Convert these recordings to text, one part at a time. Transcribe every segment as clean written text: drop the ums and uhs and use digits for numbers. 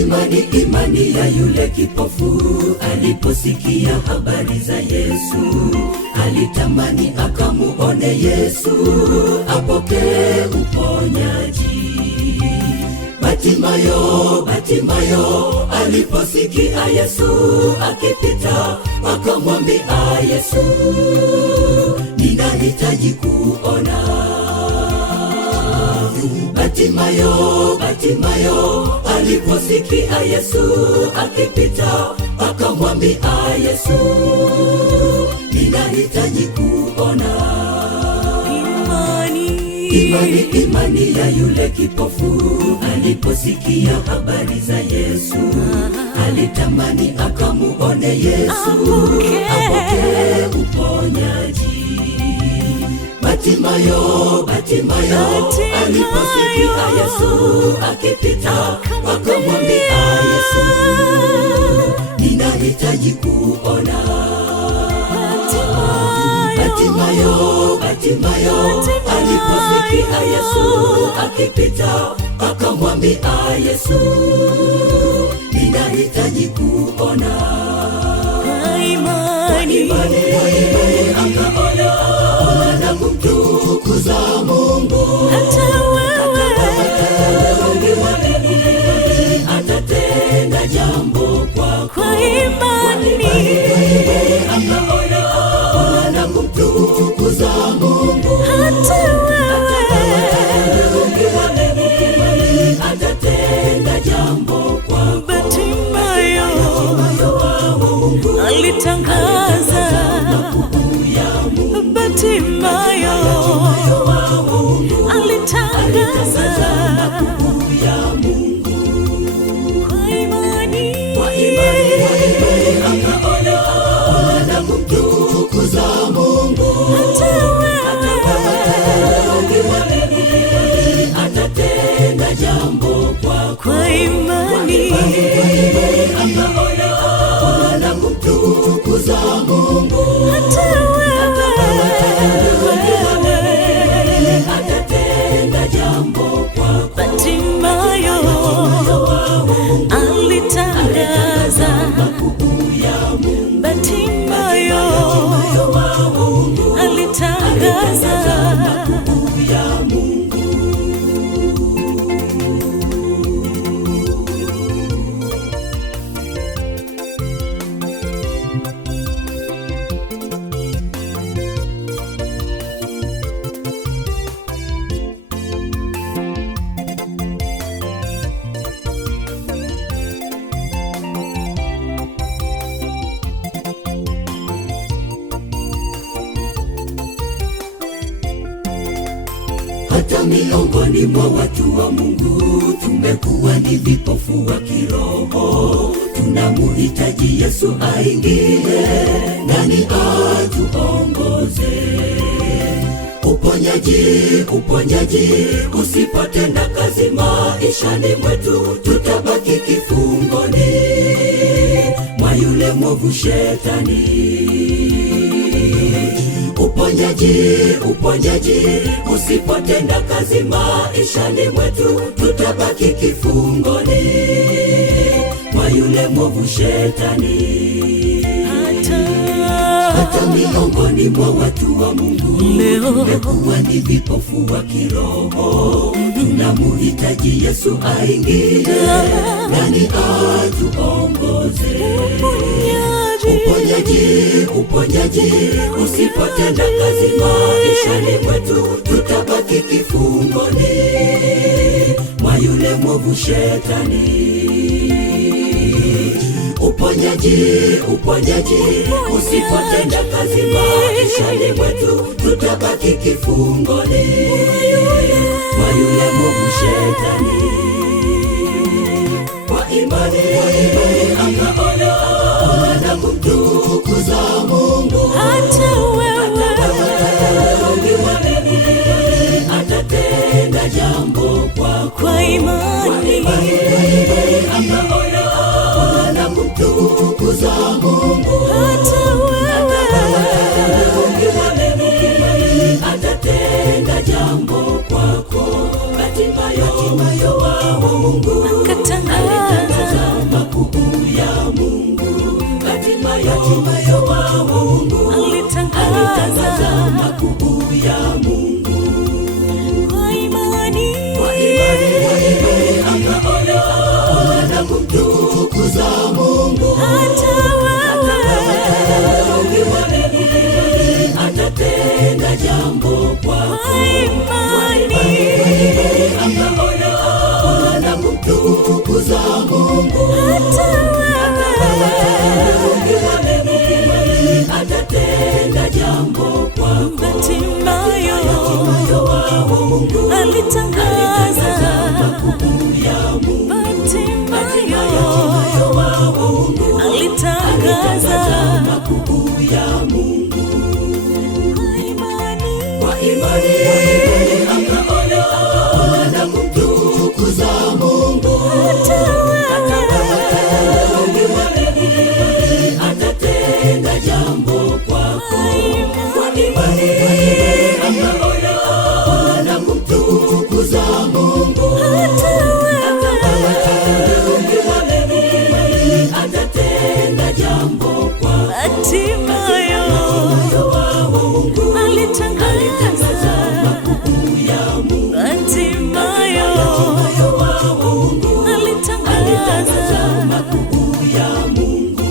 Imani ya yule kipofu aliposikia habari za Yesu, alitamani akamuone Yesu, apokee uponyaji. Batimayo aliposikia Yesu akipita, akamwambia Yesu, ninahitaji kuona. Batimayo aliposikia Yesu akipita, akamwambia Yesu, ninahitaji kuona. Imani ya yule kipofu aliposikia habari za Yesu, alitamani akamuone Yesu, apokee uponyaji. Batimayo aliposikia Yesu akipita, akamwambia Yesu, ninahitaji kuona. Batimayo aliposikia Yesu akipita, akamwambia Yesu, ninahitaji kuona. Imani akaona na kumtukuza Mungu. Hata wewe atatenda jambo kwako. Kwa imani akaona na kumtukuza Mungu. Hata wewe atatenda jambo kwako. Batimayo alitangaza, Batimayo alitangaza kwa imani akaona na kumtukuza Mungu. Hata wewe atatenda jambo kwako. Kwa imani akaona na kumtukuza Mungu. Hata atatenda jambo kwako. Batimayo alitangaza, Batimayo alitangaza. Hata miongoni mwa watu wa Mungu tumekuwa ni vipofu wa kiroho. Tunamuhitaji Yesu aingie ndani atuongoze. Uponyaji usipotenda kazi maishani mwetu, tutabaki kifungoni mwa yule mwovu Shetani. Uponyaji usipotenda kazi maishani mwetu, tutabaki kifungoni mwa yule mwovu Shetani. Hata miongoni mwa watu wa Mungu tumekuwa ni vipofu wa kiroho. Tunamuhitaji Yesu aingie ndani atuongoze. Uponyaji usipotenda kazi maishani mwetu, tutabaki kifungoni mwa yule mwovu Shetani. Uponyaji usipotenda kazi maishani mwetu, tutabaki kifungoni mwa yule mwovu Shetani. Kwa imani akaona na kumtukuza Mungu. Hata wewe atatenda jambo kwako. Kwa imani akaona na kumtukuza Mungu. Hata wewe atatenda jambo kwako. Batimayo wa Mungu akatangaza kumtukuza Mungu. hata wewe Atatenda jambo kwako. Bartimayo Mungu alitangaza ya Mungu. Bartimayo alitangaza makuu ya Mungu. kwa imani Kwa imani akaona na kumtukuza Mungu. Atatenda jambo kwako. Kwa imani akaona na kumtukuza Mungu. Atatenda jambo kwako. Bartimayo alitangaza Ya Mungu. Bartimayo alitangaza Makuu ya Mungu.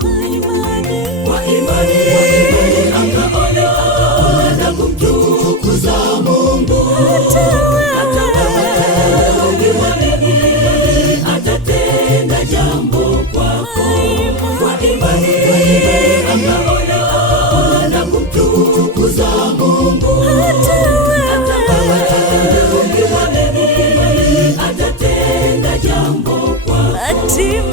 kwa imani Kwa imani akaona na kumtukuza Mungu. Atatenda jambo kwako. Kwa imani akaona na kumtukuza Mungu. Atatenda jambo kwako. Bartimayo